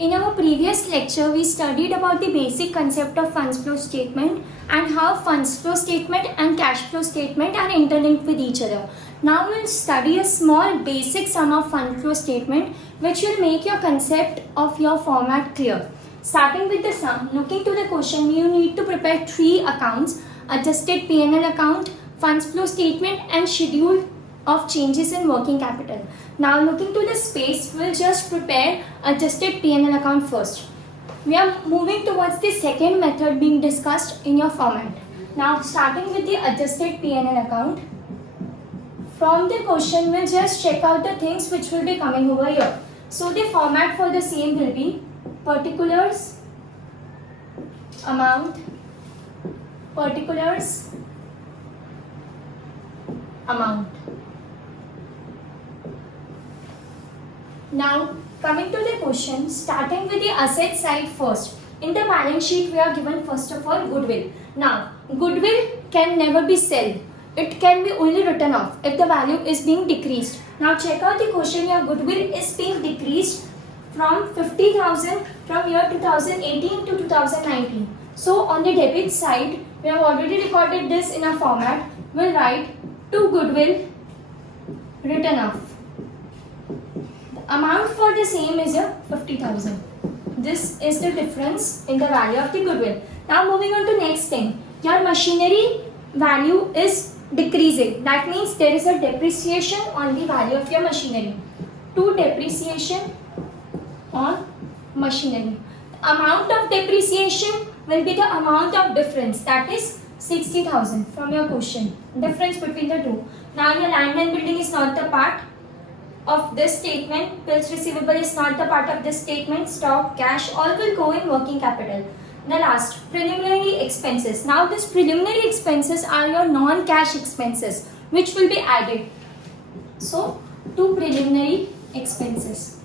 In our previous lecture, we studied about the basic concept of funds flow statement and how funds flow statement and cash flow statement are interlinked with each other. Now we'll study a small basic sum of fund flow statement which will make your concept of your format clear. Starting with the sum, looking to the question, you need to prepare 3 accounts: adjusted P&L account, funds flow statement and schedule of changes in working capital. Now looking to the space, we'll just prepare adjusted P&L account first. We are moving towards the second method being discussed in your format. Now starting with the adjusted P&L account, from the question we'll just check out the things which will be coming over here. So the format for the same will be particulars, amount, particulars, amount. Now coming to the question, starting with the asset side first. In the balance sheet we are given first of all goodwill. Now goodwill can never be sold. It can be only written off if the value is being decreased. Now check out the question, your goodwill is being decreased from 50,000 from year 2018 to 2019. So on the debit side, we have already recorded this in a format. We'll write to goodwill written off. Amount for the same is 50,000. This is the difference in the value of the goodwill. Now moving on to next thing. Your machinery value is decreasing. That means there is a depreciation on the value of your machinery. To depreciation on machinery. The amount of depreciation will be the amount of difference, that is 60,000 from your question. Difference between the two. Now your land and building is not the part of this statement, bills receivable is not the part of this statement, stock, cash, all will go in working capital. The last, preliminary expenses. Now these preliminary expenses are your non-cash expenses which will be added. So to preliminary expenses.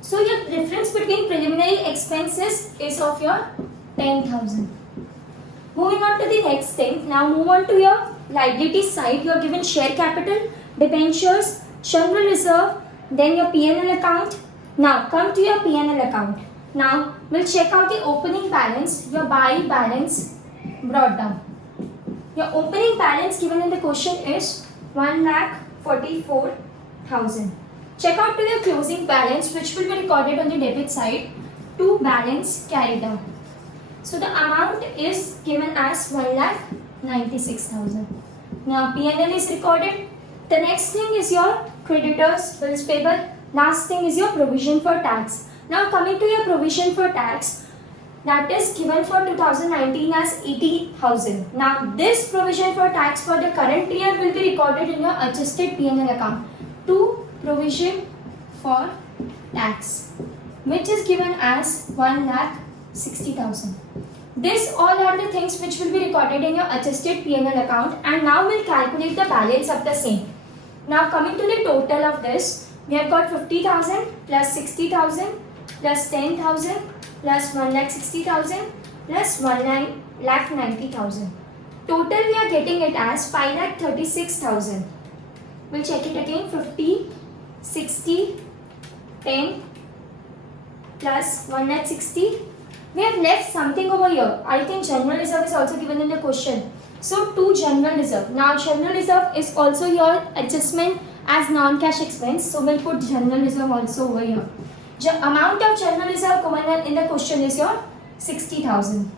So your difference between preliminary expenses is of your 10,000. Moving on to the next thing. Now move on to your liability side. You are given share capital, debentures, general reserve, then your P&L account. Now come to your P&L account. Now we'll check out the opening balance, your buy balance brought down. Your opening balance given in the question is 1,44,000. Check out to your closing balance which will be recorded on the debit side to balance carried down. So the amount is given as 1,96,000. Now P&L is recorded. The next thing is your creditors, bills payable. Last thing is your provision for tax. Now coming to your provision for tax, that is given for 2019 as 80,000. Now this provision for tax for the current year will be recorded in your adjusted P&L account to provision for tax, which is given as 1,60,000. This all are the things which will be recorded in your adjusted P&L account, and now we'll calculate the balance of the same. Now coming to the total of this, we have got 50,000 plus 60,000 plus 10,000 plus 1,60,000 plus 1,90,000. Total we are getting it as 5,36,000. We'll check it again. 50, 60, 10 plus 1,60,000. We have left something over here. I think general reserve is also given in the question. So to general reserve. Now general reserve is also your adjustment as non-cash expense. So we'll put general reserve also over here. Amount of general reserve given in the question is your 60,000.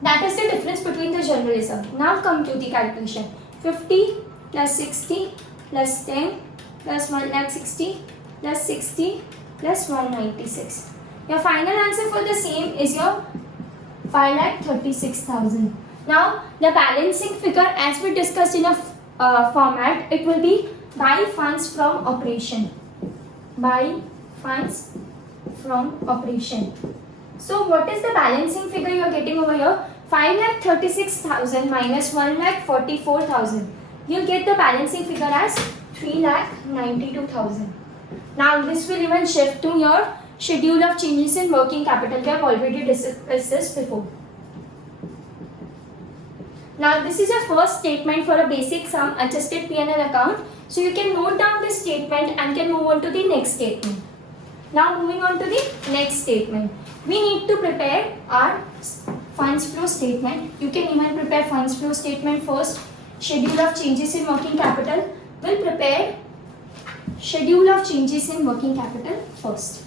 That is the difference between the general reserve. Now come to the calculation. 50 plus 60 plus 10 plus 1,60,000 plus 60 plus 196. Your final answer for the same is your 5,36,000. Now the balancing figure, as we discussed in a format, it will be by funds from operation. By funds from operation. So what is the balancing figure you are getting over here? 5,36,000 minus 1,44,000. You get the balancing figure as 3,92,000. Now this will even shift to your schedule of changes in working capital. We have already discussed this before. Now this is your first statement for a basic sum adjusted P&L account. So you can note down this statement and can move on to the next statement. Now moving on to the next statement. We need to prepare our funds flow statement. You can even prepare funds flow statement first. Schedule of changes in working capital. We'll prepare schedule of changes in working capital first.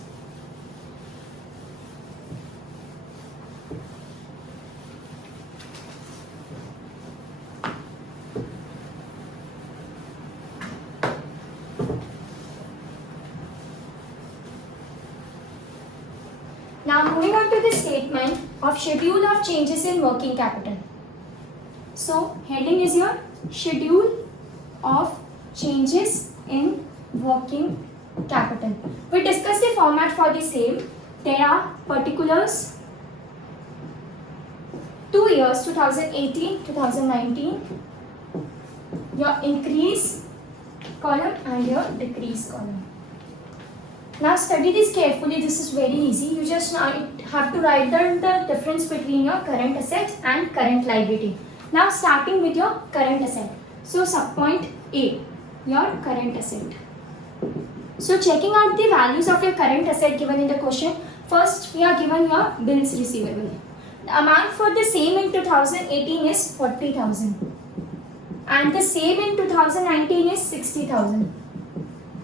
Now moving on to the statement of schedule of changes in working capital. So heading is your schedule of changes in working capital. We discussed the format for the same. There are particulars, 2 years 2018, 2019, your increase column and your decrease column. Now study this carefully. This is very easy. You just have to write down the difference between your current asset and current liability. Now starting with your current asset. So subpoint A, your current asset. So checking out the values of your current asset given in the question. First we are given your bills receivable. The amount for the same in 2018 is 40,000 and the same in 2019 is 60,000.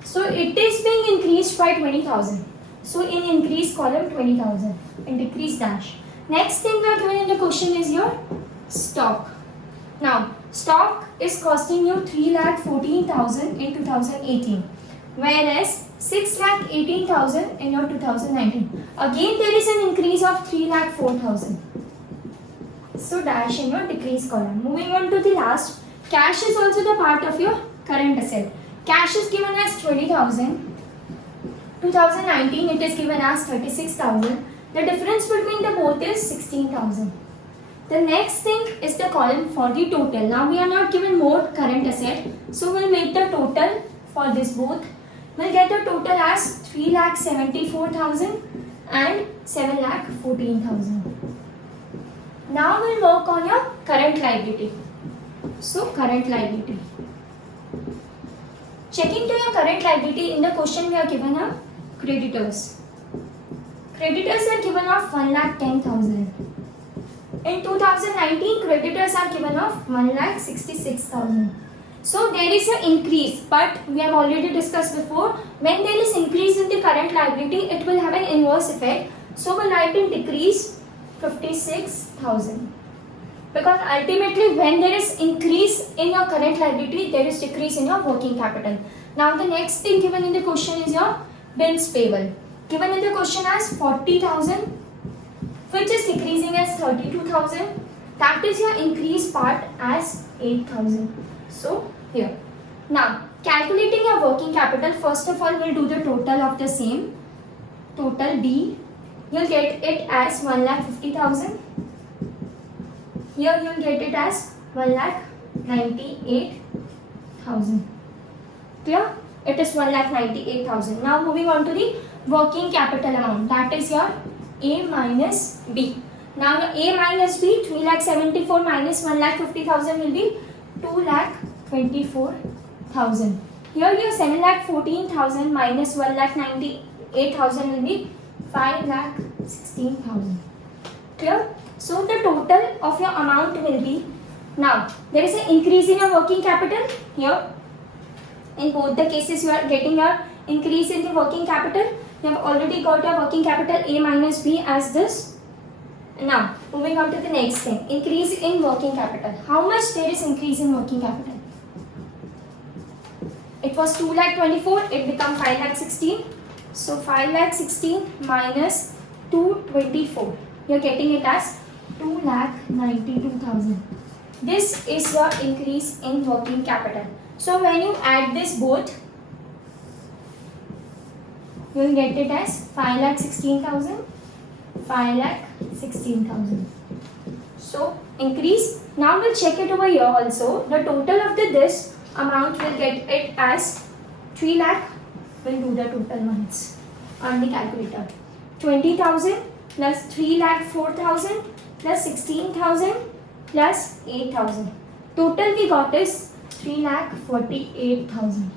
So it is being increased by 20,000. So in increase column 20,000 and decrease dash. Next thing we are given in the question is your stock. Now stock is costing you 3,14,000 in 2018, whereas 6,18,000 in your 2019. Again there is an increase of 3,04,000. So dash in your decrease column. Moving on to the last, cash is also the part of your current asset. Cash is given as 20,000. 2019 it is given as 36,000. The difference between the both is 16,000. The next thing is the column for the total. Now we are not given more current asset, so we'll make the total for this both. We'll get the total as 3,74,000 and 7,14,000. Now we'll work on your current liability. So current liability. Checking to your current liability, in the question we are given a creditors. Creditors are given of 1,10,000. In 2019, creditors are given of 1,66,000. So there is an increase, but we have already discussed before, when there is increase in the current liability, it will have an inverse effect. So we'll write in decrease 56,000. Because ultimately when there is increase in your current liability, there is decrease in your working capital. Now the next thing given in the question is your bills payable. Given in the question as 40,000, which is decreasing as 32,000. That is your increase part as 8,000. So here. Now calculating your working capital, first of all we'll do the total of the same. Total D. You'll get it as 1,50,000. Here you will get it as 1,98,000. Clear? It is 1,98,000. Now moving on to the working capital amount. That is your A minus B. Now your A minus B, 3,74,000 minus 1,50,000 will be 2,24,000. Here your 7,14,000 minus 1,98,000 will be 5,16,000. Clear? So the total of your amount will be, now there is an increase in your working capital here. In both the cases you are getting a increase in the working capital. You have already got your working capital A minus B as this. Now moving on to the next thing, increase in working capital. How much there is increase in working capital? It was 2,24,000, it become 5,16,000. So 5,16,000 minus 224. You are getting it as 2,92,000. This is your increase in working capital. So when you add this both, you will get it as 5,16,000, 5,16,000. So increase. Now we'll check it over here also. The total of this amount will get it as 3 lakh. We'll do the total ones on the calculator. 20,000 plus 3,04,000 plus 16,000 plus 8,000. Total we got is 3,48,000.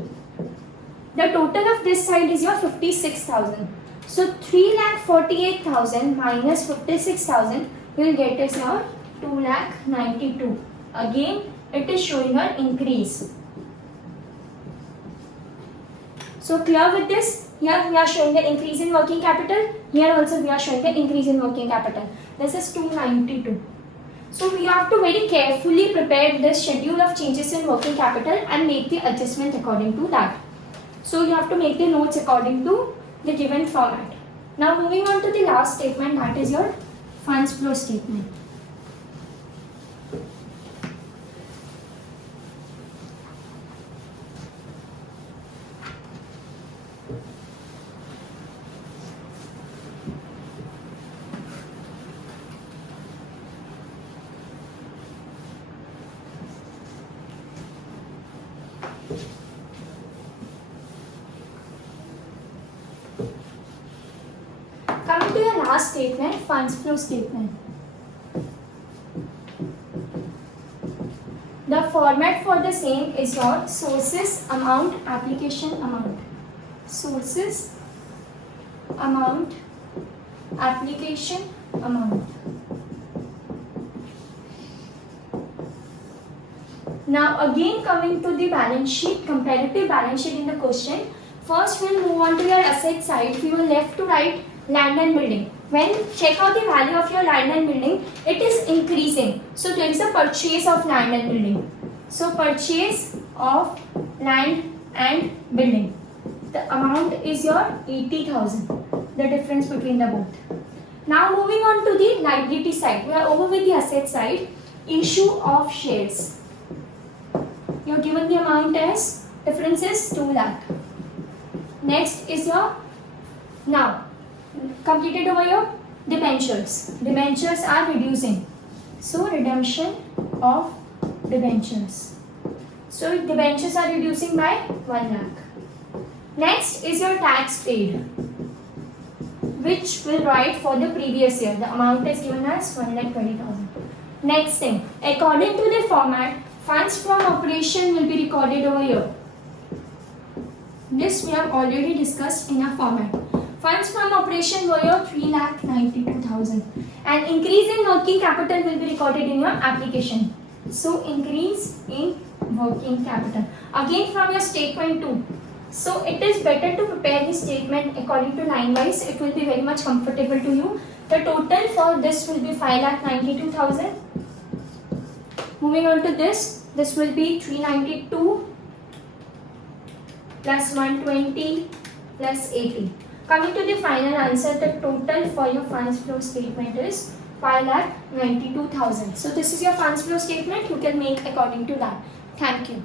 The total of this side is your 56,000. So 3,48,000 minus 56,000 will get us your 2,92,000. Again, it is showing an increase. So clear with this? Here we are showing the increase in working capital. Here also we are showing the increase in working capital. This is 292. So we have to very carefully prepare this schedule of changes in working capital and make the adjustment according to that. So you have to make the notes according to the given format. Now moving on to the last statement, that is your funds flow statement. Coming to your last statement, funds flow statement. The format for the same is your sources amount, application amount. Sources amount, application amount. Now again coming to the balance sheet, comparative balance sheet in the question. First we'll move on to your asset side. We will left to right, land and building. When check out the value of your land and building, it is increasing. So there is a purchase of land and building. So purchase of land and building. The amount is your 80,000. The difference between the both. Now moving on to the liability side. We are over with the asset side. Issue of shares. You are given the amount as difference is 2 lakh. Next is your now completed over your debentures. Debentures are reducing. So redemption of debentures. So debentures are reducing by 1 lakh. Next is your tax paid, which will write for the previous year. The amount is given as 1,20,000. Next thing, according to the format, funds from operation will be recorded over here. This we have already discussed in our format. Funds from operation were your 3,92,000. And increase in working capital will be recorded in your application. So increase in working capital. Again from your statement 2. So it is better to prepare the statement according to line wise. It will be very much comfortable to you. The total for this will be 5,92,000. Moving on to this will be 392 plus 120 plus 80. Coming to the final answer, the total for your funds flow statement is 5,92,000. So this is your funds flow statement. You can make according to that. Thank you.